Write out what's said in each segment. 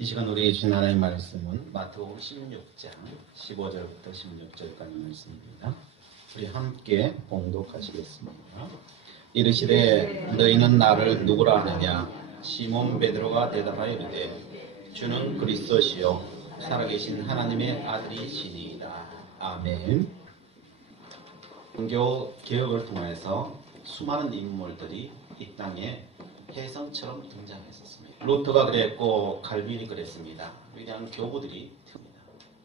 이 시간 우리에게 주신 하나님의 말씀은 마태복음 16장 15절부터 16절까지 말씀입니다. 우리 함께 봉독하시겠습니다. 이르시되 너희는 나를 누구라 하느냐? 시몬 베드로가 대답하여 이르되 주는 그리스도시요 살아계신 하나님의 아들이시니이다. 아멘. 종교 개혁을 통해서 수많은 인물들이 이 땅에 혜성처럼 등장했었습니다. 루터가 그랬고 칼빈이 그랬습니다. 위대한 교부들이 됩니다.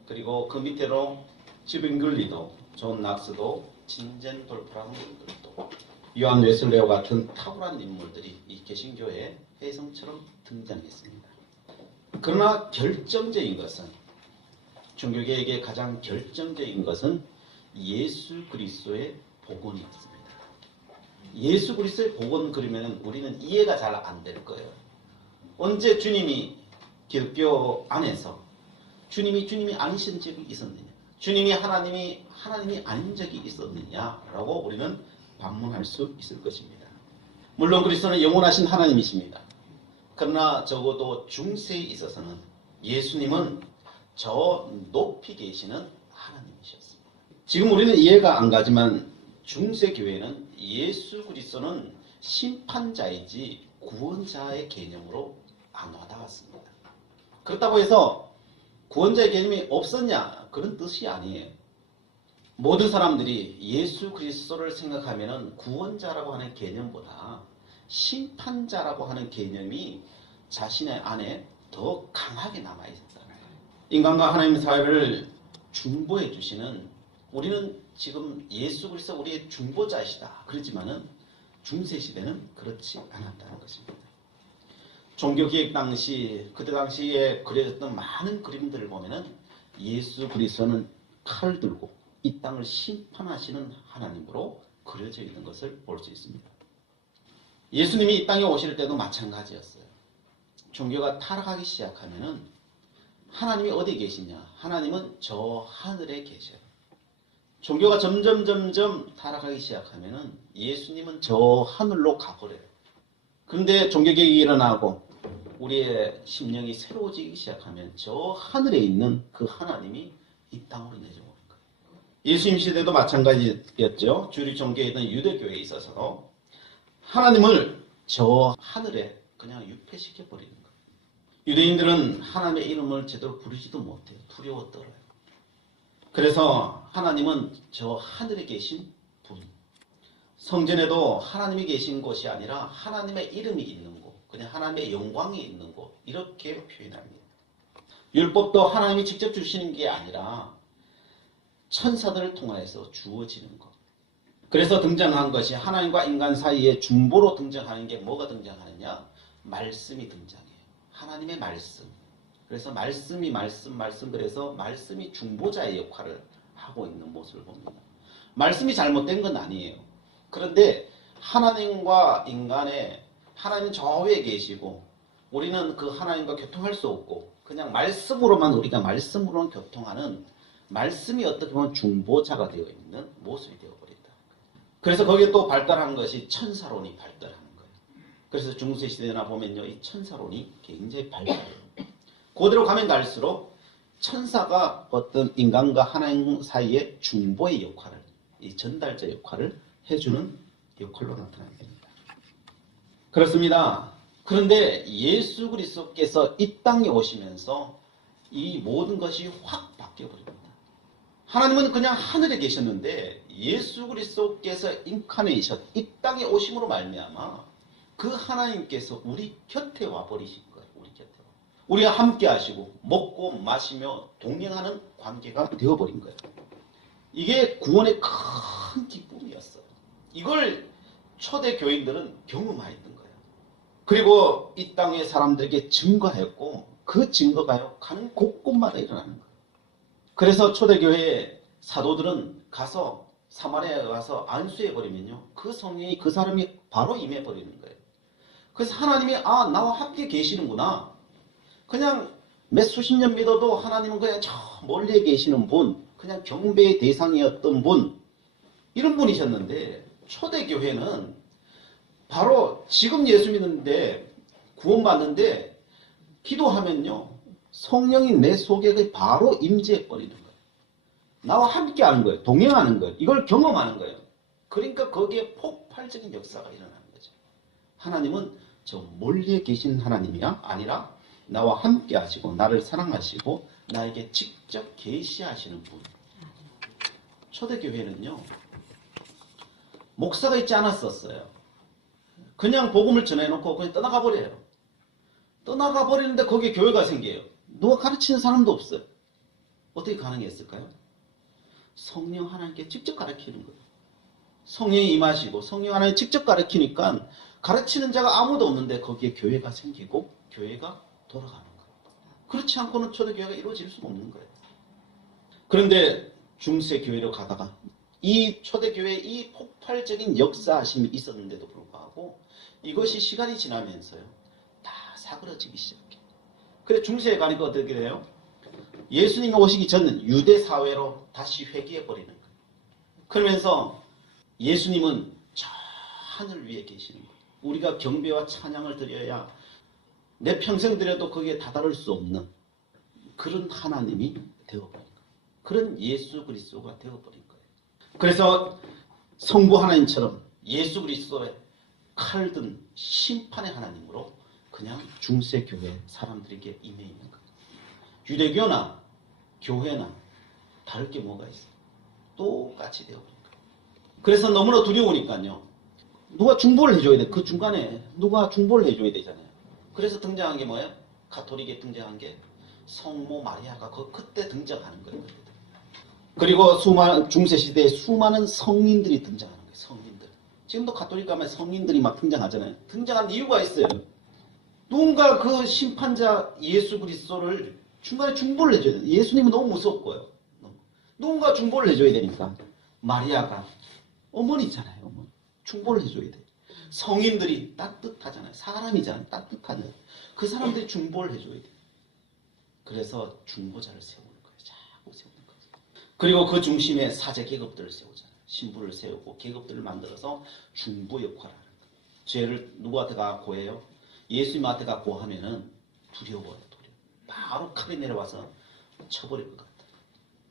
그리고 그 밑으로 쥐빙글리도 존 낙스도 진젠 돌프라는 분들도 요한 웨슬레오 같은 탁월한 인물들이 이 개신교의 혜성처럼 등장했습니다. 그러나 결정적인 것은 종교개혁의 가장 결정적인 것은 예수 그리스도의 복음이었습니다. 예수 그리스도의 복음 그러면 우리는 이해가 잘 안 될 거예요. 언제 주님이 기독교 안에서 주님이 아니신 적이 있었느냐? 주님이 하나님이 아닌 적이 있었느냐라고 우리는 반문할 수 있을 것입니다. 물론 그리스도는 영원하신 하나님이십니다. 그러나 적어도 중세에 있어서는 예수님은 저 높이 계시는 하나님이셨습니다. 지금 우리는 이해가 안 가지만 중세 교회는 예수 그리스도는 심판자이지 구원자의 개념으로 안 와닿았습니다. 그렇다고 해서 구원자의 개념이 없었냐? 그런 뜻이 아니에요. 모든 사람들이 예수 그리스도를 생각하면 구원자라고 하는 개념보다 심판자라고 하는 개념이 자신의 안에 더 강하게 남아있었다는 거예요. 인간과 하나님의 사회를 중보해 주시는, 우리는 지금 예수 그리스도 우리의 중보자이시다 그러지만은 중세시대는 그렇지 않았다는 것입니다. 종교개혁 당시, 그때 당시에 그려졌던 많은 그림들을 보면은 예수 그리스도는 칼 들고 이 땅을 심판하시는 하나님으로 그려져 있는 것을 볼 수 있습니다. 예수님이 이 땅에 오실 때도 마찬가지였어요. 종교가 타락하기 시작하면은 하나님이 어디에 계시냐? 하나님은 저 하늘에 계셔요. 종교가 점점 타락하기 시작하면은 예수님은 저 하늘로 가버려요. 그런데 종교개혁이 일어나고 우리의 심령이 새로워지기 시작하면 저 하늘에 있는 그 하나님이 이 땅으로 내려오는 거예요. 예수님 시대도 마찬가지였죠. 주류 종교에 있던 유대교회에 있어서 하나님을 저 하늘에 그냥 유폐시켜버리는 거예요. 유대인들은 하나님의 이름을 제대로 부르지도 못해요. 두려워 떨어요. 그래서 하나님은 저 하늘에 계신 분, 성전에도 하나님이 계신 곳이 아니라 하나님의 이름이 있는 곳, 그냥 하나님의 영광이 있는 곳, 이렇게 표현합니다. 율법도 하나님이 직접 주시는 게 아니라 천사들을 통하여서 주어지는 것. 그래서 등장한 것이 하나님과 인간 사이에 중보로 등장하는 게 뭐가 등장하느냐? 말씀이 등장해요. 하나님의 말씀. 그래서 말씀이 그래서 말씀이 중보자의 역할을 하고 있는 모습을 봅니다. 말씀이 잘못된 건 아니에요. 그런데 하나님과 인간의, 하나님은 저 위에 계시고 우리는 그 하나님과 교통할 수 없고 그냥 우리가 말씀으로만 교통하는, 말씀이 어떻게 보면 중보자가 되어 있는 모습이 되어버린다. 그래서 거기에 또 발달한 것이 천사론이 발달하는 거예요. 그래서 중세시대나 보면요, 이 천사론이 굉장히 발달해요. 그대로 가면 갈수록 천사가 어떤 인간과 하나님 사이의 중보의 역할을, 이 전달자 역할을 해주는 역할로 나타나게 됩니다. 그렇습니다. 그런데 예수 그리스도께서 이 땅에 오시면서 이 모든 것이 확 바뀌어버립니다. 하나님은 그냥 하늘에 계셨는데 예수 그리스도께서 인카네이션, 이 땅에 오심으로 말미암아 그 하나님께서 우리 곁에 와버리신 거예요. 우리 곁에. 우리가 함께 하시고 먹고 마시며 동행하는 관계가 되어버린 거예요. 이게 구원의 큰 기쁨이었어요. 이걸 초대 교인들은 경험하였던 거예요. 그리고 이 땅의 사람들에게 증거했고 그 증거가요, 가는 곳곳마다 일어나는 거예요. 그래서 초대교회 사도들은 가서 사마리아에 가서 안수해버리면요, 그 성령이 그 사람이 바로 임해버리는 거예요. 그래서 하나님이 나와 함께 계시는구나. 그냥 몇 수십 년 믿어도 하나님은 그냥 저 멀리에 계시는 분, 그냥 경배의 대상이었던 분, 이런 분이셨는데 초대교회는 바로 지금 예수 믿는데 구원받는데 기도하면요, 성령이 내 속에 바로 임재해 버리는 거예요. 나와 함께 하는 거예요. 동행하는 거예요. 이걸 경험하는 거예요. 그러니까 거기에 폭발적인 역사가 일어나는 거죠. 하나님은 저 멀리에 계신 하나님이야 아니라 나와 함께 하시고 나를 사랑하시고 나에게 직접 계시하시는 분. 초대교회는요. 목사가 있지 않았었어요. 그냥 복음을 전해놓고 그냥 떠나가 버려요. 떠나가 버리는데 거기에 교회가 생겨요. 누가 가르치는 사람도 없어요. 어떻게 가능했을까요? 성령 하나님께 직접 가르치는 거예요. 성령이 임하시고 성령 하나님 직접 가르치니까 가르치는 자가 아무도 없는데 거기에 교회가 생기고 교회가 돌아가는 거예요. 그렇지 않고는 초대교회가 이루어질 수 없는 거예요. 그런데 중세교회로 가다가 이 초대교회의 이 폭발적인 역사하심이 있었는데도 불구하고 이것이 시간이 지나면서요. 다 사그러지기 시작해요. 그래 중세에 가니까 어떻게 돼요? 예수님이 오시기 전 유대 사회로 다시 회귀해버리는 거예요. 그러면서 예수님은 저 하늘 위에 계시는 거예요. 우리가 경배와 찬양을 드려야 내 평생 드려도 거기에 다다를 수 없는 그런 하나님이 되어버린 거예요. 그런 예수 그리스도가 되어버린 거예요. 그래서 성부 하나님처럼 예수 그리스도의 칼든 심판의 하나님으로 그냥 중세교회 사람들에게 임해 있는 거예요. 유대교나 교회나 다를 게 뭐가 있어요? 똑같이 되어버린 거예요. 그래서 너무나 두려우니까요. 누가 중보를 해줘야 돼. 그 중간에 누가 중보를 해줘야 되잖아요. 그래서 등장한 게 뭐예요? 가톨릭에 등장한 게 성모 마리아가 그때 등장하는 거예요. 그리고 중세시대에 수많은 성인들이 등장하는 거예요. 성인들. 지금도 가톨릭 가면 성인들이 막 등장하잖아요. 등장한 이유가 있어요. 누군가 그 심판자 예수 그리스도를 중간에 중보를 해줘야 돼요. 예수님은 너무 무섭고요. 누군가 중보를 해줘야 되니까. 마리아가 어머니잖아요. 어머니. 중보를 해줘야 돼요. 성인들이 따뜻하잖아요. 사람이잖아요. 따뜻하잖아요. 그 사람들이 중보를 해줘야 돼요. 그래서 중보자를 세우는 거예요. 자꾸 세우는 거예요. 그리고 그 중심에 사제 계급들을 세우잖아요. 신부를 세우고 계급들을 만들어서 중보 역할을 하는 거예요. 죄를 누구한테 가 고해요? 예수님한테 가 고하면은 두려워요. 바로 칼이 내려와서 쳐버릴 것 같아요.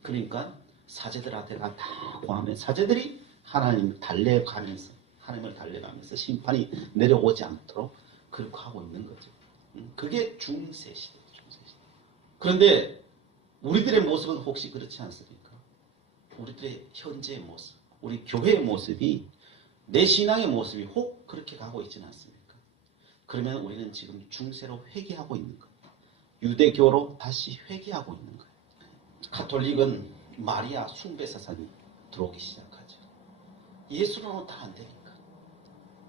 그러니까 사제들한테 가 다 고하면 사제들이 하나님을 달래가면서 하나님을 달래가면서 심판이 내려오지 않도록 그렇게 하고 있는 거죠. 그게 중세시대예요. 중세시대. 그런데 우리들의 모습은 혹시 그렇지 않습니까? 우리들의 현재의 모습, 우리 교회의 모습이 내 신앙의 모습이 혹 그렇게 가고 있지는 않습니까? 그러면 우리는 지금 중세로 회귀하고 있는 거예요. 유대교로 다시 회귀하고 있는 거예요. 가톨릭은 마리아 숭배 사상이 들어오기 시작하죠. 예수로는 다 안 되니까.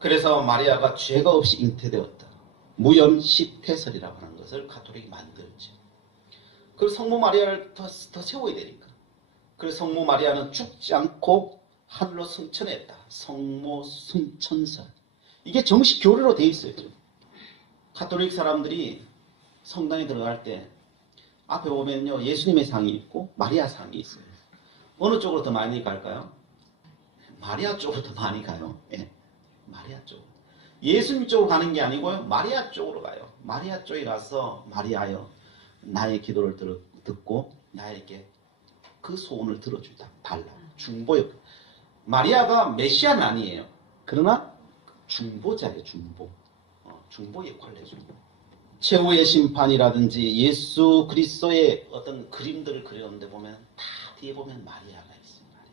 그래서 마리아가 죄가 없이 잉태되었다. 무염시태설이라고 하는 것을 가톨릭이 만들었죠. 그래서 성모 마리아를 더 세워야 되니까. 그래서 성모 마리아는 죽지 않고 하늘로 승천했다. 성모 승천설. 이게 정식 교리로 돼 있어요. 가톨릭 사람들이 성당에 들어갈 때 앞에 보면요 예수님의 상이 있고 마리아 상이 있어요. 어느 쪽으로 더 많이 갈까요? 마리아 쪽으로 더 많이 가요. 예. 마리아 쪽. 예수님 쪽으로 가는 게 아니고요. 마리아 쪽으로 가요. 마리아 쪽에 가서 마리아여 나의 기도를 듣고 나에게 그 소원을 들어주다. 달라. 중보역. 마리아가 메시아는 아니에요. 그러나 중보자예요. 중보. 중보 역할을 해주는 거예요. 최후의 심판이라든지 예수 그리스도의 어떤 그림들을 그렸는데 보면 다 뒤에 보면 마리아가 있어요. 마리아.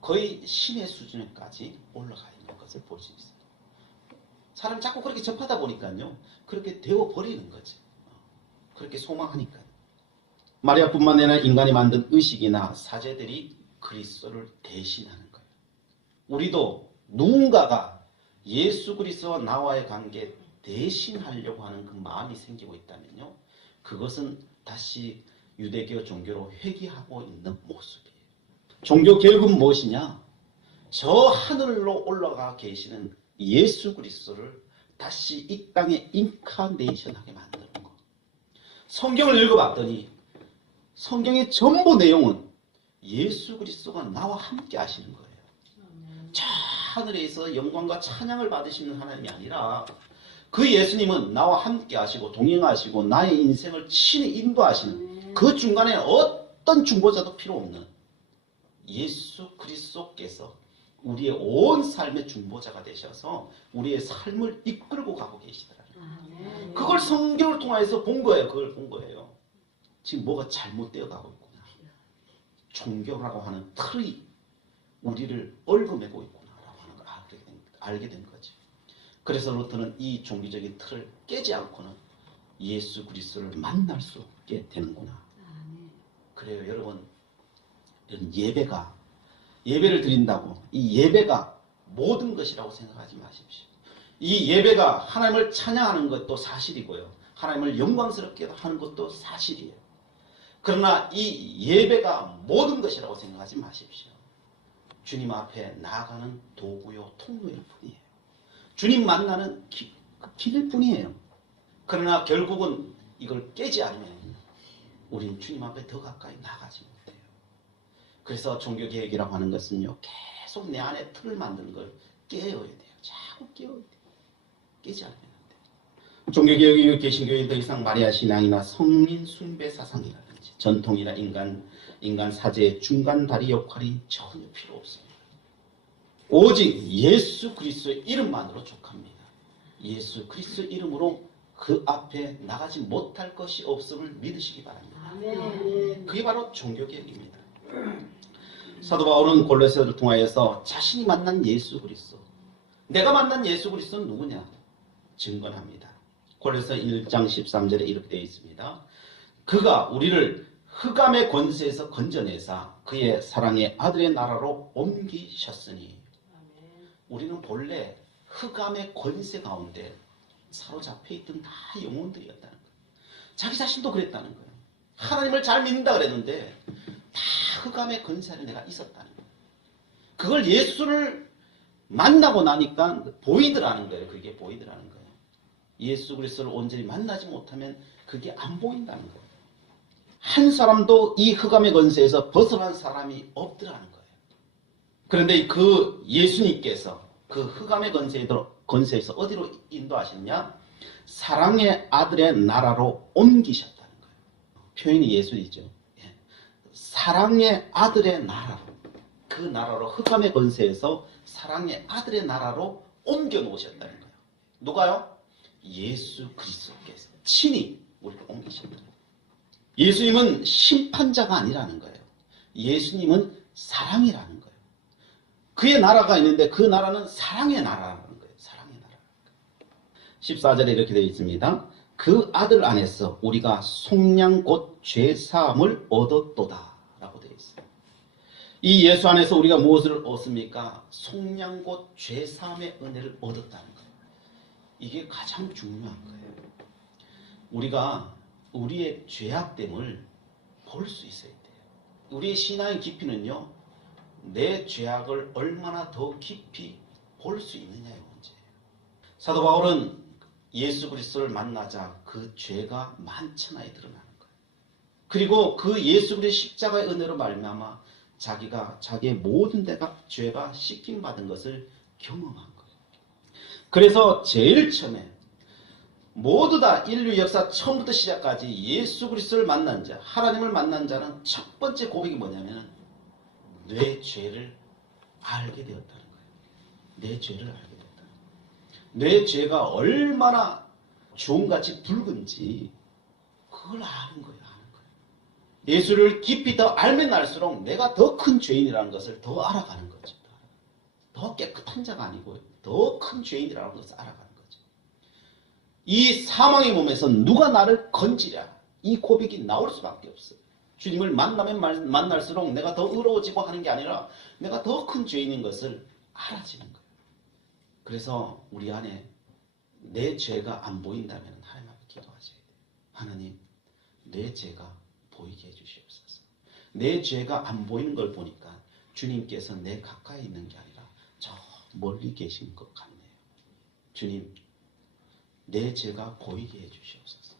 거의 신의 수준까지 올라가 있는 것을 볼 수 있어요. 사람 자꾸 그렇게 접하다 보니까요. 그렇게 되어버리는 거죠. 그렇게 소망하니까. 마리아뿐만 아니라 인간이 만든 의식이나 사제들이 그리스도를 대신하는 거예요. 우리도 누군가가 예수 그리스도와 나와의 관계 대신하려고 하는 그 마음이 생기고 있다면요. 그것은 다시 유대교 종교로 회귀하고 있는 모습이에요. 종교 개혁은 무엇이냐? 저 하늘로 올라가 계시는 예수 그리스도를 다시 이 땅에 인카네이션하게 만드는 거. 성경을 읽어봤더니 성경의 전부 내용은 예수 그리스도가 나와 함께 하시는 거예요. 저 하늘에서 영광과 찬양을 받으시는 하나님이 아니라 그 예수님은 나와 함께 하시고 동행하시고 나의 인생을 친히 인도하시는 그 중간에 어떤 중보자도 필요 없는 예수 그리스도께서 우리의 온 삶의 중보자가 되셔서 우리의 삶을 이끌고 가고 계시더라고요. 그걸 성경을 통해서 본 거예요. 그걸 본 거예요. 지금 뭐가 잘못되어 가고 있구나. 종교라고 하는 틀이 우리를 얽어매고 있구나라고 하는 걸 알게 된 거죠. 그래서 루터는 이 종교적인 틀을 깨지 않고는 예수 그리스도를 만날 수 없게 되는구나. 그래요, 여러분. 예배를 드린다고 이 예배가 모든 것이라고 생각하지 마십시오. 이 예배가 하나님을 찬양하는 것도 사실이고요. 하나님을 영광스럽게 하는 것도 사실이에요. 그러나 이 예배가 모든 것이라고 생각하지 마십시오. 주님 앞에 나아가는 도구요 통로일 뿐이에요. 주님 만나는 길일 뿐이에요. 그러나 결국은 이걸 깨지 않으면 우리는 주님 앞에 더 가까이 나가지 못해요. 그래서 종교개혁이라고 하는 것은요, 계속 내 안에 틀을 만드는 걸 깨어야 돼요. 자꾸 깨어야 돼요. 깨지 않으면 안 돼요. 종교개혁이 개신교에 더 이상 마리아 신앙이나 성인 숭배 사상이라든지 전통이나 인간 사제의 중간 다리 역할이 전혀 필요 없습니다. 오직 예수 그리스도의 이름만으로 족합니다. 예수 그리스도의 이름으로 그 앞에 나가지 못할 것이 없음을 믿으시기 바랍니다. 그게 바로 종교개혁입니다. 사도 바울은 골로새서를 통하여서 자신이 만난 예수 그리스도, 내가 만난 예수 그리스도는 누구냐 증언합니다. 골로새 1장 13절에 이렇게 되어 있습니다. 그가 우리를 흑암의 권세에서 건져내사 그의 사랑의 아들의 나라로 옮기셨으니, 우리는 본래 흑암의 권세 가운데 사로잡혀 있던 다 영혼들이었다는 거예요. 자기 자신도 그랬다는 거예요. 하나님을 잘 믿는다 그랬는데 다 흑암의 권세 안에 내가 있었다는 거예요. 그걸 예수를 만나고 나니까 보이더라는 거예요. 그게 보이더라는 거예요. 예수 그리스도를 온전히 만나지 못하면 그게 안 보인다는 거예요. 한 사람도 이 흑암의 권세에서 벗어난 사람이 없더라는 거예요. 그런데 그 예수님께서 그 흑암의 권세에서 어디로 인도하셨냐? 사랑의 아들의 나라로 옮기셨다는 거예요. 표현이 예술이죠. 사랑의 아들의 나라로, 그 나라로, 흑암의 권세에서 사랑의 아들의 나라로 옮겨 놓으셨다는 거예요. 누가요? 예수 그리스도께서 친히 우리를 옮기셨다는 거예요. 예수님은 심판자가 아니라는 거예요. 예수님은 사랑이라는 거예요. 그의 나라가 있는데 그 나라는 사랑의 나라라는 거예요. 사랑의 나라. 14절에 이렇게 되어 있습니다. 그 아들 안에서 우리가 속량 곧 죄사함을 얻었도다 라고 되어 있어요. 이 예수 안에서 우리가 무엇을 얻습니까? 속량 곧 죄사함의 은혜를 얻었다는 거예요. 이게 가장 중요한 거예요. 우리가 우리의 죄악됨을 볼 수 있어야 돼요. 우리의 신앙의 깊이는요, 내 죄악을 얼마나 더 깊이 볼 수 있느냐의 문제예요. 사도 바울은 예수 그리스도를 만나자 그 죄가 만천하에 드러나는 거예요. 그리고 그 예수 그리스도의 십자가의 은혜로 말미암아 자기가 자기의 모든 죄가 씻김받은 것을 경험한 거예요. 그래서 제일 처음에 모두 다 인류 역사 처음부터 시작까지 예수 그리스도를 만난 자, 하나님을 만난 자는 첫 번째 고백이 뭐냐면 내 죄를 알게 되었다는 거예요. 내 죄를 알게 되었다는 거예요. 내 죄가 얼마나 주홍같이 붉은지 그걸 아는 거예요. 예수를 깊이 더 알면 알수록 내가 더 큰 죄인이라는 것을 더 알아가는 거죠. 더 깨끗한 자가 아니고 더 큰 죄인이라는 것을 알아가는 거죠. 이 사망의 몸에서 누가 나를 건지랴, 이 고백이 나올 수밖에 없어요. 주님을 만나면 만날수록 내가 더 의로워지고 하는 게 아니라 내가 더 큰 죄인인 것을 알아지는 거예요. 그래서 우리 안에 내 죄가 안 보인다면 하나님 앞에 기도하셔야 돼요. 하나님, 내 죄가 보이게 해주시옵소서. 내 죄가 안 보이는 걸 보니까 주님께서 내 가까이 있는 게 아니라 저 멀리 계신 것 같네요. 주님, 내 죄가 보이게 해주시옵소서.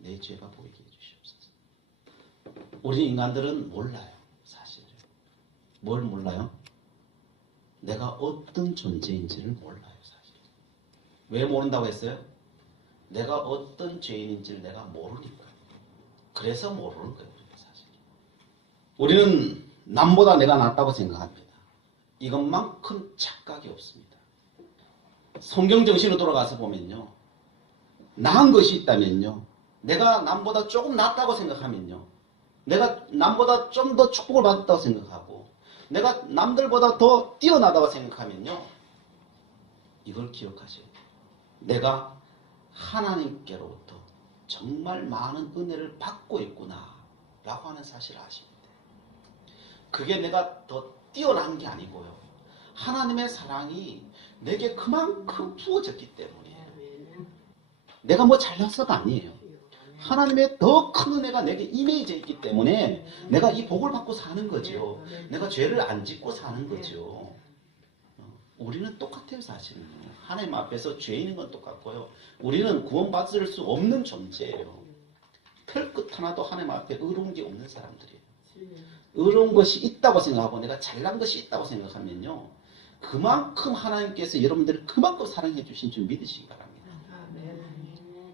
내 죄가 보이게 해주시옵소서. 우리 인간들은 몰라요. 사실. 뭘 몰라요? 내가 어떤 존재인지를 몰라요. 사실. 왜 모른다고 했어요? 내가 어떤 죄인인지를 내가 모르니까. 그래서 모르는 거예요. 사실. 우리는 남보다 내가 낫다고 생각합니다. 이것만큼 착각이 없습니다. 성경 정신으로 돌아가서 보면요. 나은 것이 있다면요. 내가 남보다 조금 낫다고 생각하면요. 내가 남보다 좀 더 축복을 받았다고 생각하고 내가 남들보다 더 뛰어나다고 생각하면요. 이걸 기억하세요. 내가 하나님께로부터 정말 많은 은혜를 받고 있구나 라고 하는 사실을 아십니다. 그게 내가 더 뛰어난 게 아니고요. 하나님의 사랑이 내게 그만큼 부어졌기 때문이에요. 내가 뭐 잘나서가 아니에요. 하나님의 더 큰 은혜가 내게 임해져 있기 때문에 내가 이 복을 받고 사는 거죠. 내가 죄를 안 짓고 사는 거죠. 우리는 똑같아요. 사실은. 하나님 앞에서 죄인인 건 똑같고요. 우리는 구원받을 수 없는 존재예요. 털끝 하나도 하나님 앞에 의로운 게 없는 사람들이에요. 의로운 것이 있다고 생각하고 내가 잘난 것이 있다고 생각하면요. 그만큼 하나님께서 여러분들을 그만큼 사랑해 주신 줄 믿으시기 바랍니다.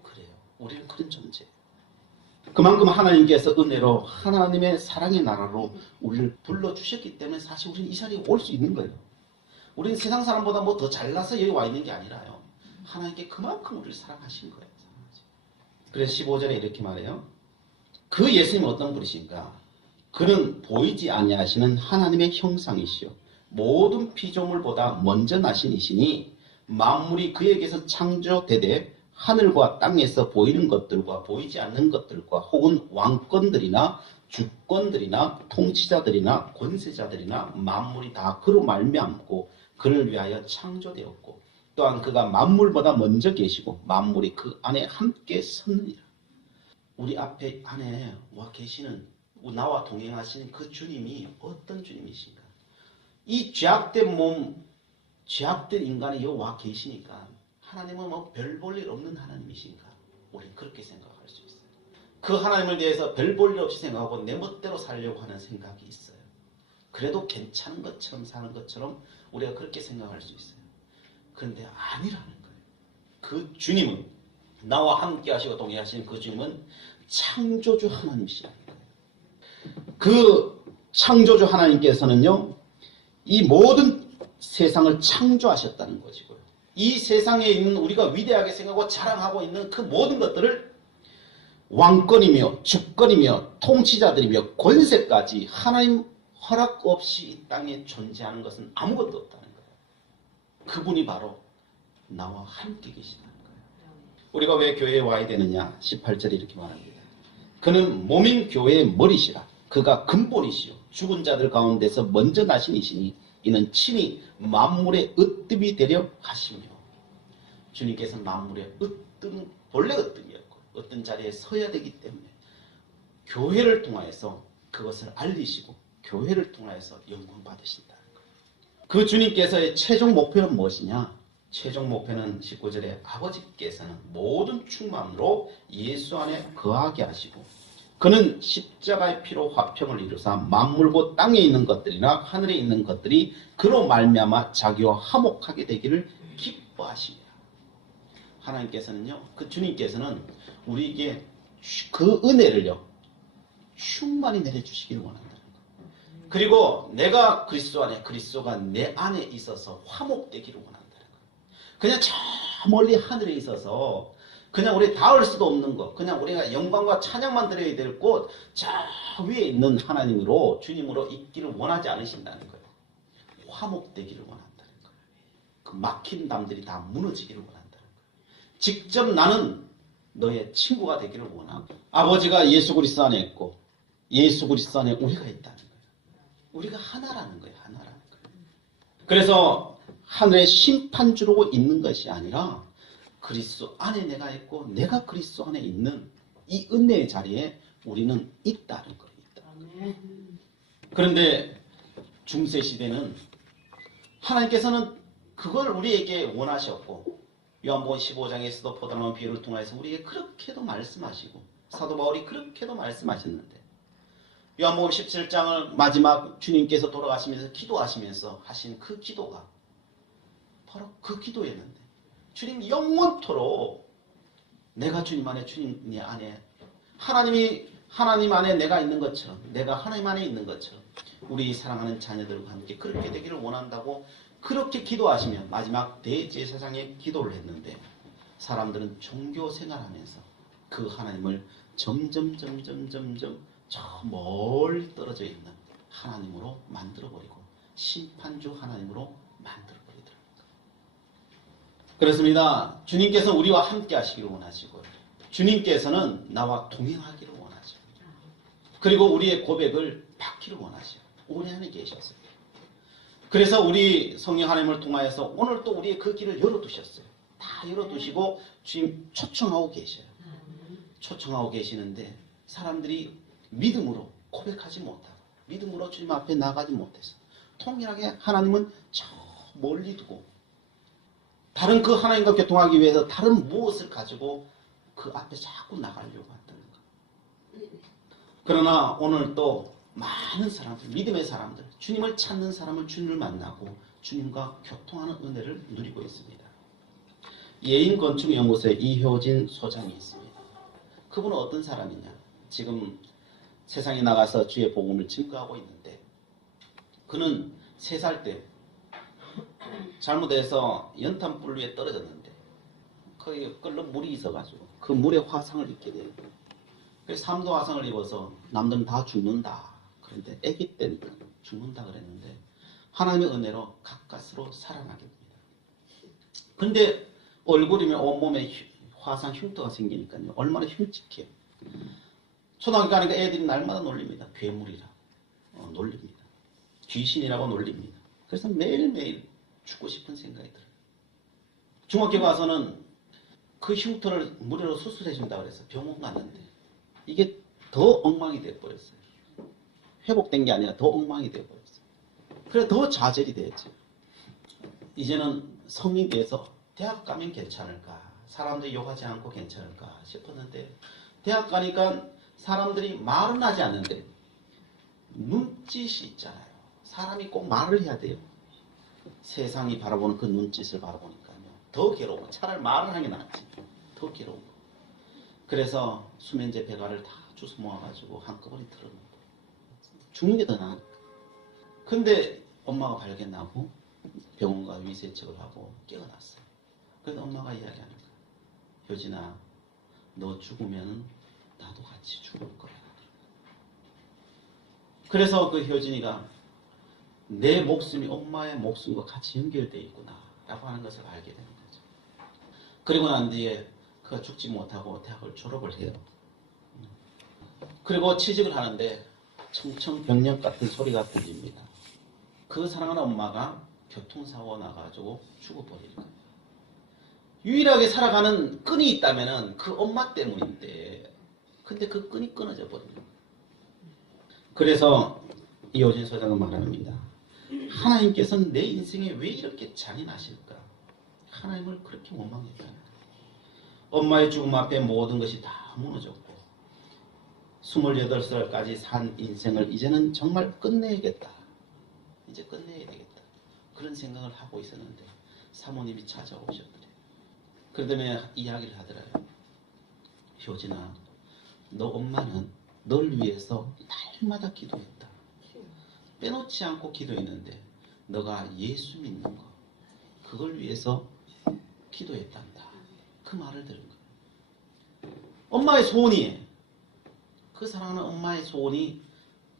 그래요. 우리는 그런 존재예요. 그만큼 하나님께서 은혜로 하나님의 사랑의 나라로 우리를 불러주셨기 때문에 사실 우리는 이 자리에 올 수 있는 거예요. 우리는 세상 사람보다 뭐 더 잘나서 여기 와 있는 게 아니라요. 하나님께 그만큼 우리를 사랑하신 거예요. 그래서 15절에 이렇게 말해요. 그 예수님은 어떤 분이신가? 그는 보이지 아니하시는 하나님의 형상이시요 모든 피조물보다 먼저 나신 이시니 만물이 그에게서 창조되되 하늘과 땅에서 보이는 것들과 보이지 않는 것들과 혹은 왕권들이나 주권들이나 통치자들이나 권세자들이나 만물이 다 그로 말미암고 그를 위하여 창조되었고 또한 그가 만물보다 먼저 계시고 만물이 그 안에 함께 섰느니라. 우리 앞에 안에 와 계시는 나와 동행하시는 그 주님이 어떤 주님이신가? 이 죄악된 몸, 죄악된 인간이 여기 와 계시니까 하나님은 뭐 별 볼 일 없는 하나님이신가? 우리는 그렇게 생각할 수 있어요. 그 하나님을 대해서 별 볼 일 없이 생각하고 내 멋대로 살려고 하는 생각이 있어요. 그래도 괜찮은 것처럼 사는 것처럼 우리가 그렇게 생각할 수 있어요. 그런데 아니라는 거예요. 그 주님은 나와 함께 하시고 동행하시는 그 주님은 창조주 하나님이시라는 거예요. 그 창조주 하나님께서는요. 이 모든 세상을 창조하셨다는 것이고요. 이 세상에 있는 우리가 위대하게 생각하고 자랑하고 있는 그 모든 것들을 왕권이며 주권이며 통치자들이며 권세까지 하나님 허락 없이 이 땅에 존재하는 것은 아무것도 없다는 거예요. 그분이 바로 나와 함께 계시다는 거예요. 우리가 왜 교회에 와야 되느냐? 18절에 이렇게 말합니다. 그는 몸인 교회의 머리시라. 그가 근본이시요 죽은 자들 가운데서 먼저 나신 이시니 이는 친히 만물의 으뜸이 되려 하시며 주님께서 만물의 으뜸, 본래 으뜸이었고 어떤 자리에 서야 되기 때문에 교회를 통하여서 그것을 알리시고 교회를 통하여서 영광 받으신다는 거예요. 그 주님께서의 최종 목표는 무엇이냐? 최종 목표는 19절에 아버지께서는 모든 충만으로 예수 안에 거하게 하시고 그는 십자가의 피로 화평을 이루사 만물고 땅에 있는 것들이나 하늘에 있는 것들이 그로 말미암아 자기와 화목하게 되기를 기뻐하십니다. 하나님께서는요, 그 주님께서는 우리에게 그 은혜를요 충만히 내려주시기를 원한다는 거예요. 그리고 내가 그리스도 안에, 그리스도가 내 안에 있어서 화목되기를 원한다는 거예요. 그냥 저 멀리 하늘에 있어서 그냥 우리 닿을 수도 없는 것, 그냥 우리가 영광과 찬양만 드려야 될 곳, 저 위에 있는 하나님으로, 주님으로 있기를 원하지 않으신다는 거예요. 화목되기를 원한다는 거예요. 그 막힌 담들이 다 무너지기를 원한다는 거예요. 직접 나는 너의 친구가 되기를 원하고, 아버지가 예수 그리스도 안에 있고, 예수 그리스도 안에 우리가 있다는 거예요. 우리가 하나라는 거예요. 하나라는 거예요. 그래서 하늘의 심판주로 있는 것이 아니라, 그리스도 안에 내가 있고 내가 그리스도 안에 있는 이 은혜의 자리에 우리는 있다는 거예요. 그런데 중세시대는 하나님께서는 그걸 우리에게 원하셨고 요한복음 15장에서도 포도나무 비유를 통해서 우리에게 그렇게도 말씀하시고 사도 바울이 그렇게도 말씀하셨는데 요한복음 17장을 마지막 주님께서 돌아가시면서 기도하시면서 하신 그 기도가 바로 그 기도였는데 주님 영원토록 내가 주님 안에 주님 안에 하나님 안에 내가 있는 것처럼 내가 하나님 안에 있는 것처럼 우리 사랑하는 자녀들과 함께 그렇게 되기를 원한다고 그렇게 기도하시며 마지막 대제사장의 기도를 했는데 사람들은 종교 생활하면서 그 하나님을 점점 저 멀리 떨어져 있는 하나님으로 만들어버리고 심판주 하나님으로 만들어버리더랍니다. 그렇습니다. 주님께서는 우리와 함께 하시기를 원하시고 주님께서는 나와 동행하기를 원하시고 그리고 우리의 고백을 받기를 원하시고 우리 안에 계셨어요. 그래서 우리 성령 하나님을 통하여서 오늘 또 우리의 그 길을 열어두셨어요. 다 열어두시고 주님 초청하고 계셔요. 초청하고 계시는데 사람들이 믿음으로 고백하지 못하고 믿음으로 주님 앞에 나가지 못해서 통일하게 하나님은 저 멀리 두고 다른 그 하나님과 교통하기 위해서 다른 무엇을 가지고 그 앞에 자꾸 나가려고 한다는 거. 그러나 오늘 또 많은 사람들, 믿음의 사람들, 주님을 찾는 사람은 주님을 만나고 주님과 교통하는 은혜를 누리고 있습니다. 예인건축연구소에 이효진 소장이 있습니다. 그분은 어떤 사람이냐? 지금 세상에 나가서 주의 복음을 증거하고 있는데 그는 3살 때 잘못해서 연탄불 위에 떨어졌는데 거기에 끓는 물이 있어가지고 그 물에 화상을 입게 돼요. 그래서 3도 화상을 입어서 남들은 다 죽는다. 그런데 아기 때니까 죽는다 그랬는데 하나님의 은혜로 가까스로 살아나게 됩니다. 근데 얼굴이면 온몸에 화상 흉터가 생기니까요. 얼마나 흉측해요. 초등학교 가니까 애들이 날마다 놀립니다. 괴물이라 놀립니다. 귀신이라고 놀립니다. 그래서 매일매일 죽고 싶은 생각이 들어요. 중학교 가서는 그 흉터를 무료로 수술해 준다고 그래서 병원 갔는데 이게 더 엉망이 되어버렸어요. 회복된 게 아니라 더 엉망이 되어버렸어요. 그래서 더 좌절이 되었죠. 이제는 성인 돼서 대학 가면 괜찮을까? 사람들이 욕하지 않고 괜찮을까 싶었는데 대학 가니까 사람들이 말은 하지 않는데 눈짓이 있잖아요. 사람이 꼭 말을 해야 돼요. 세상이 바라보는 그 눈짓을 바라보니까요. 더 괴로워. 차라리 말을 하는 게 낫지. 더 괴로워. 그래서 수면제 배가를 다 주워 모아가지고 한꺼번에 틀어놓고 죽는 게 더 나으니까. 근데 엄마가 발견하고 병원과 위세척을 하고 깨어났어요. 그래서 엄마가 이야기하는 거예요. 효진아, 너 죽으면 나도 같이 죽을 거야. 그래서 그 효진이가 내 목숨이 엄마의 목숨과 같이 연결되어 있구나 라고 하는 것을 알게 되는 거죠. 그리고 난 뒤에 그가 죽지 못하고 대학을 졸업을 해요. 그리고 취직을 하는데 청청병력 같은 소리가 들립니다. 그 사랑하는 엄마가 교통사고 나가지고 죽어버리는 거예요. 유일하게 살아가는 끈이 있다면 그 엄마 때문인데 근데 그 끈이 끊어져 버리는 거예요. 그래서 이효진 소장은 말합니다. 하나님께서는 내 인생에 왜 이렇게 잔인하실까? 하나님을 그렇게 원망했다는 거예요. 엄마의 죽음 앞에 모든 것이 다 무너졌고 28살까지 산 인생을 이제는 정말 끝내야겠다. 이제 끝내야 되겠다. 그런 생각을 하고 있었는데 사모님이 찾아오셨더래요. 그러더니 이야기를 하더라고요. 효진아, 너 엄마는 널 위해서 날마다 기도했다. 빼놓지 않고 기도했는데 너가 예수 믿는 거 그걸 위해서 기도했단다. 그 말을 들은 거예요. 엄마의 소원이에요. 그 사랑하는 엄마의 소원이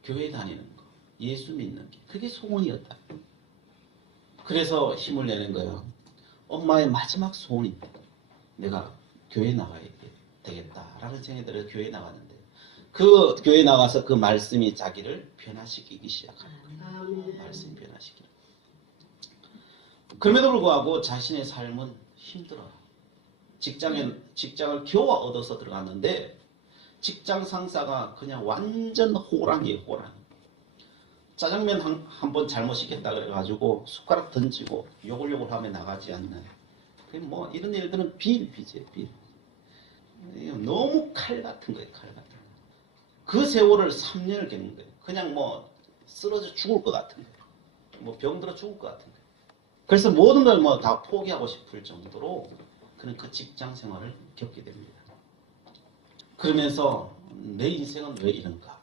교회 다니는 거, 예수 믿는 게 그게 소원이었다. 그래서 힘을 내는 거예요. 엄마의 마지막 소원인데 내가 교회 나가야 되겠다라는 생각이 들어서 교회 나갔는데 그 교회 나가서 그 말씀이 자기를 변화시키기 시작합니다. 말씀이 변화시키는. 그럼에도 불구하고 자신의 삶은 힘들어요. 직장을 겨우 얻어서 들어갔는데 직장 상사가 그냥 완전 호랑이에요. 호랑이. 짜장면 한 번 잘못 시켰다 그래가지고 숟가락 던지고 욕을 하며 나가지 않는 뭐 이런 일들은 비일비재. 너무 칼 같은 거예요. 칼 같은 거. 그 세월을 3년을 겪는 거예요. 그냥 뭐 쓰러져 죽을 것 같은 거예요. 뭐 병들어 죽을 것 같은 거예요. 그래서 모든 걸 뭐 다 포기하고 싶을 정도로 그는 그 직장 생활을 겪게 됩니다. 그러면서 내 인생은 왜 이런가?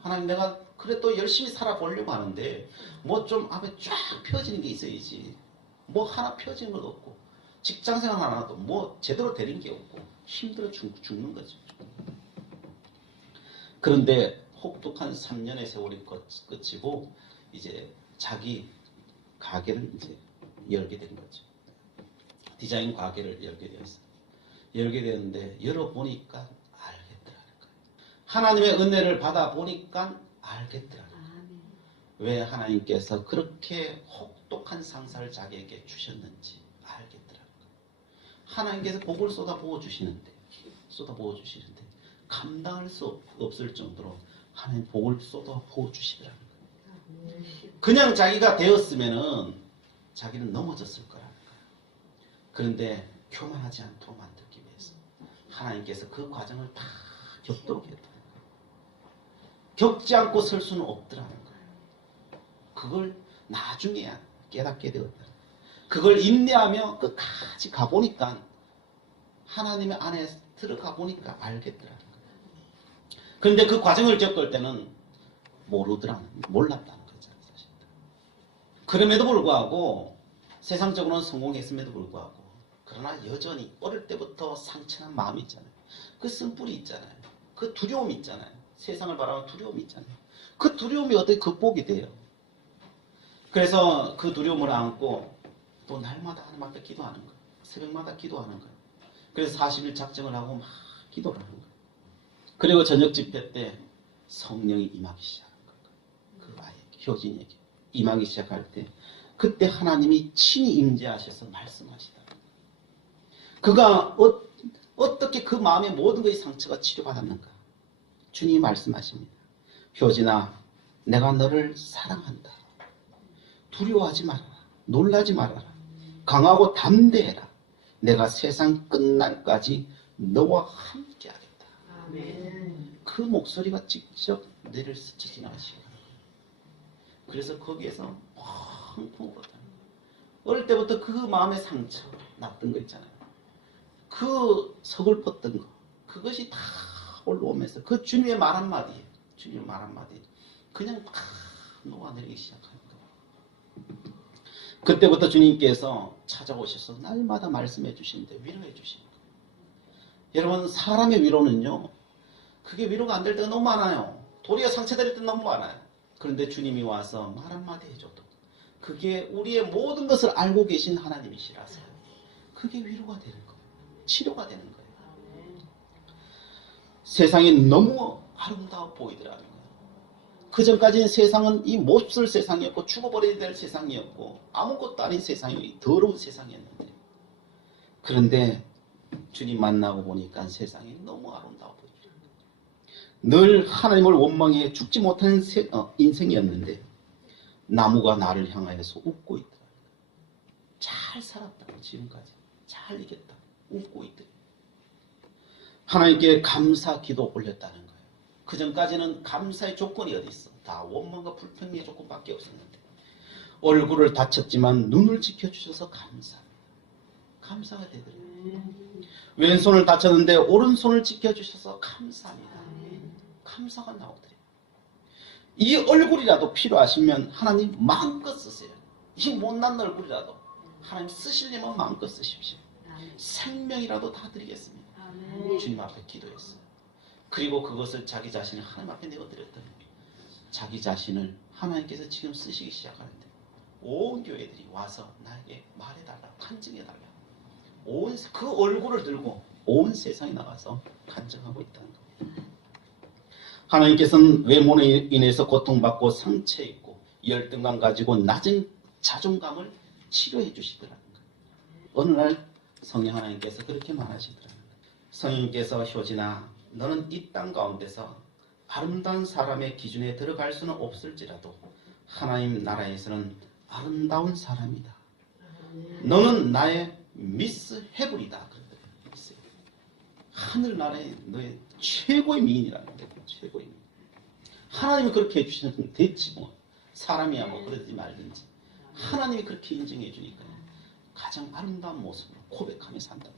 하나님, 내가 그래 또 열심히 살아보려고 하는데 뭐 좀 앞에 쫙 펴지는 게 있어야지. 뭐 하나 펴지는 것도 없고 직장 생활 하나도 뭐 제대로 되는 게 없고 힘들어 죽는 거죠. 그런데 혹독한 3년의 세월이 끝이고 이제 자기 가게를 이제 열게 된 거죠. 디자인 가게를 열게 되었어요. 열게 되었는데 열어보니까 알겠더라는 거예요. 하나님의 은혜를 받아보니까 알겠더라는 거예요. 왜 하나님께서 그렇게 혹독한 상사를 자기에게 주셨는지 알겠더라는 거예요. 하나님께서 복을 쏟아부어 주시는데 감당할 수 없을 정도로 하나님 복을 쏟아부어 주시더라는 거예요. 그냥 자기가 되었으면은 자기는 넘어졌을 거라는 거예요. 그런데 교만하지 않도록 만들기 위해서 하나님께서 그 과정을 다 겪도록 했더라는 거예요. 겪지 않고 설 수는 없더라는 거예요. 그걸 나중에야 깨닫게 되었다. 그걸 인내하며 끝까지 가보니까 하나님의 안에 들어가 보니까 알겠더라는 거예요. 그런데 그 과정을 겪을 때는 몰랐다는 거죠. 사실. 그럼에도 불구하고 세상적으로는 성공했음에도 불구하고 그러나 여전히 어릴 때부터 상처난 마음이 있잖아요. 그 쓴뿌리 있잖아요. 그 두려움이 있잖아요. 세상을 바라보는 두려움이 있잖아요. 그 두려움이 어떻게 극복이 돼요? 그래서 그 두려움을 안고 또 날마다 하나님 앞에 기도하는 거예요. 새벽마다 기도하는 거예요. 그래서 40일 작정을 하고 막 기도를 하는 거예요. 그리고 저녁 집회 때 성령이 임하기 시작한 거예요. 그 아이에게, 효진에게 임하기 시작할 때 그때 하나님이 친히 임재하셔서 말씀하시다. 그가 어떻게 그 마음의 모든 것의 상처가 치료받았는가? 주님이 말씀하십니다. 효진아, 내가 너를 사랑한다. 두려워하지 말아라. 놀라지 말아라. 강하고 담대해라. 내가 세상 끝날까지 너와 함께 하겠다. 아멘. 그 목소리가 직접 뇌를 스쳐 지나가시고 그래서 거기에서 펑펑 울었다는 거예요. 어릴 때부터 그 마음의 상처 났던 거 있잖아요. 그 서글펐던 거 그것이 다 올라오면서 그 주님의 말 한마디에 그냥 다 녹아내리기 시작하는 거예요. 그때부터 주님께서 찾아오셔서 날마다 말씀해 주시는데 위로해 주시는 거예요. 여러분, 사람의 위로는요, 그게 위로가 안 될 때가 너무 많아요. 도리어 상처될 때 너무 많아요. 그런데 주님이 와서 말 한마디 해줘도 그게 우리의 모든 것을 알고 계신 하나님이시라서 그게 위로가 되는 거예요. 치료가 되는 거예요. 세상이 너무 아름다워 보이더라는 거예요. 그 전까지는 세상은 이 몹쓸 세상이었고 죽어버려야 될 세상이었고 아무것도 아닌 세상이 더러운 세상이었는데, 그런데 주님 만나고 보니까 세상이 너무 아름다워 보이더라는 거예요. 늘 하나님을 원망해 죽지 못하는 인생이었는데 나무가 나를 향하여서 웃고 있더라는 거예요. 잘 살았다고, 지금까지 잘 이겼다 웃고 있더라고요. 하나님께 감사 기도 올렸다는 거예요. 그 전까지는 감사의 조건이 어디 있어? 다 원망과 불평의 조건밖에 없었는데 얼굴을 다쳤지만 눈을 지켜주셔서 감사가 되더래요. 왼손을 다쳤는데 오른손을 지켜주셔서 감사합니다. 감사가 나오더래요. 이 얼굴이라도 필요하시면 하나님 마음껏 쓰세요. 이 못난 얼굴이라도 하나님 쓰시려면 마음껏 쓰십시오. 생명이라도 다 드리겠습니다. 주님 앞에 기도했어요. 그리고 그것을 자기 자신을 하나님 앞에 내어드렸더니 자기 자신을 하나님께서 지금 쓰시기 시작하는데 온 교회들이 와서 나에게 말해달라, 간증해달라, 그 얼굴을 들고 온 세상에 나가서 간증하고 있다는 겁니다. 하나님께서는 외모로 인해서 고통받고 상처 있고 열등감 가지고 낮은 자존감을 치료해 주시더라는 거예요. 어느 날 성령 하나님께서 그렇게 말하시더라는 거예요. 성령님께서 효진아, 너는 이 땅 가운데서 아름다운 사람의 기준에 들어갈 수는 없을지라도 하나님 나라에서는 아름다운 사람이다. 너는 나의 미스 헤븐이다. 하늘나라의 너의 최고의 미인이라는 거예요. 최고의 미인. 하나님이 그렇게 해주시는 됐지 뭐. 사람이야 뭐 그러지 말든지. 하나님이 그렇게 인정해 주니까 가장 아름다운 모습으로 고백하며 산다.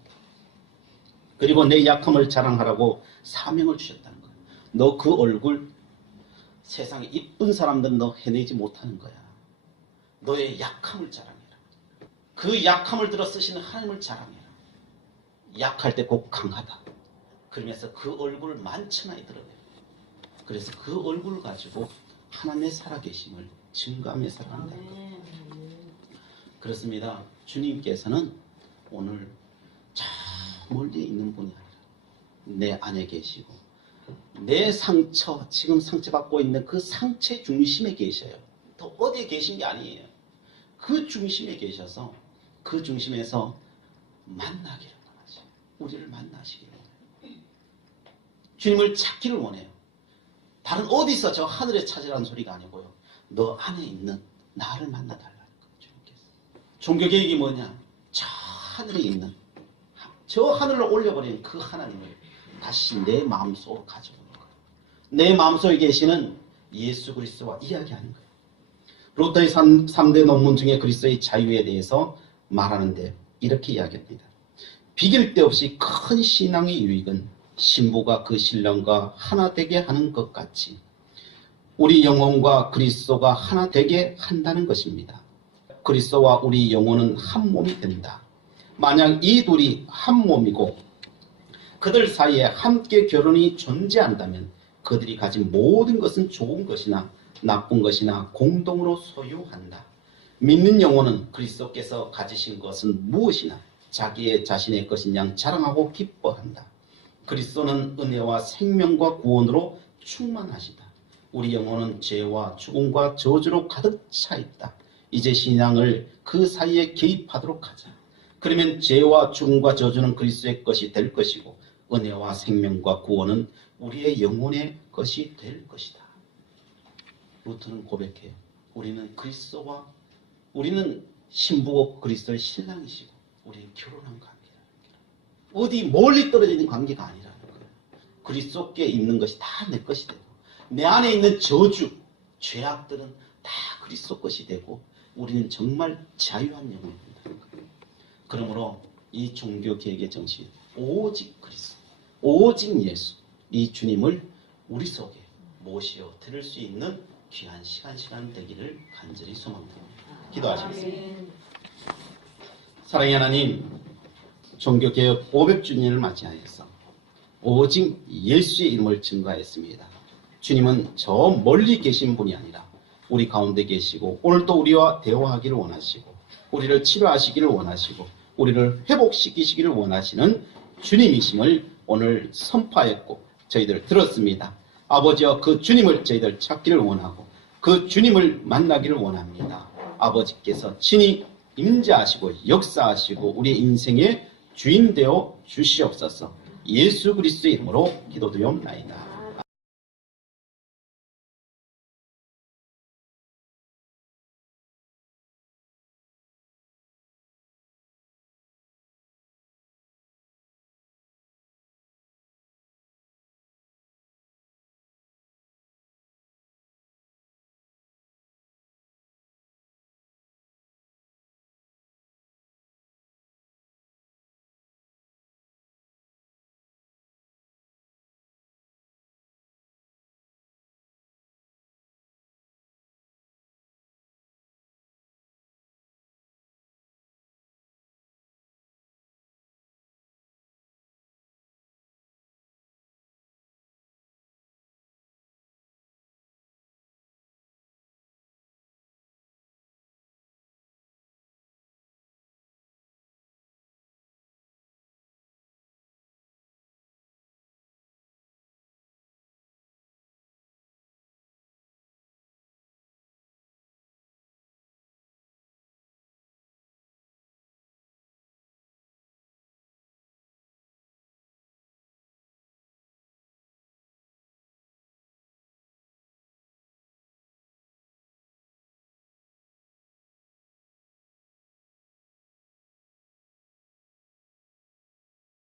그리고 내 약함을 자랑하라고 사명을 주셨다는 거야. 너 그 얼굴 세상에 이쁜 사람들은 너 해내지 못하는 거야. 너의 약함을 자랑해라. 그 약함을 들어 쓰시는 하나님을 자랑해라. 약할 때 꼭 강하다. 그러면서 그 얼굴을 만천하에 드러내라. 그래서 그 얼굴을 가지고 하나님의 살아계심을 증거하며 살아간다는 거예요. 그렇습니다. 주님께서는 오늘 저 멀리 있는 분이 아니라 내 안에 계시고 내 상처, 지금 상처받고 있는 그 상처의 중심에 계셔요. 더 어디에 계신 게 아니에요. 그 중심에 계셔서 그 중심에서 만나기를 원하세요. 우리를 만나시기를 원해요. 주님을 찾기를 원해요. 다른 어디서 저 하늘에 찾으라는 소리가 아니고요. 너 안에 있는 나를 만나달라는 거예요. 주님께서. 종교개혁이 뭐냐? 저 하늘에 있는, 저 하늘로 올려버린 그 하나님을 다시 내 마음속으로 가져오는 거예요. 내 마음속에 계시는 예수 그리스도와 이야기하는 거예요. 루터의 3대 논문 중에 그리스도의 자유에 대해서 말하는데 이렇게 이야기합니다. 비길 데 없이 큰 신앙의 유익은 신부가 그 신랑과 하나 되게 하는 것 같이 우리 영혼과 그리스도가 하나 되게 한다는 것입니다. 그리스도와 우리 영혼은 한 몸이 된다. 만약 이 둘이 한 몸이고 그들 사이에 함께 결혼이 존재한다면 그들이 가진 모든 것은 좋은 것이나 나쁜 것이나 공동으로 소유한다. 믿는 영혼은 그리스도께서 가지신 것은 무엇이나 자기의 자신의 것인 양 자랑하고 기뻐한다. 그리스도는 은혜와 생명과 구원으로 충만하시다. 우리 영혼은 죄와 죽음과 저주로 가득 차 있다. 이제 신앙을 그 사이에 개입하도록 하자. 그러면 죄와 죽음과 저주는 그리스도의 것이 될 것이고 은혜와 생명과 구원은 우리의 영혼의 것이 될 것이다. 루터는 고백해요. 우리는 그리스도와 우리는 신부고 그리스도의 신랑이시고 우리는 결혼한 관계다. 어디 멀리 떨어지는 관계가 아니라는 거예요. 그리스도께 있는 것이 다 내 것이 되고 내 안에 있는 저주, 죄악들은 다 그리스도 것이 되고 우리는 정말 자유한 영혼이 된다는 거예요. 그러므로 이 종교개혁의 정신, 오직 그리스도, 오직 예수, 이 주님을 우리 속에 모시어 들을 수 있는 귀한 시간 되기를 간절히 소망합니다. 기도하시겠습니다. 사랑의 하나님, 종교개혁 500주년을 맞이하여서 오직 예수의 이름을 증거하였습니다. 주님은 저 멀리 계신 분이 아니라 우리 가운데 계시고 오늘도 우리와 대화하기를 원하시고 우리를 치료하시기를 원하시고 우리를 회복시키시기를 원하시는 주님이심을 오늘 선포하였고 저희들 들었습니다. 아버지와 그 주님을 저희들 찾기를 원하고 그 주님을 만나기를 원합니다. 아버지께서 친히 임재하시고 역사하시고 우리의 인생의 주인 되어 주시옵소서. 예수 그리스도의 이름으로 기도드리옵나이다.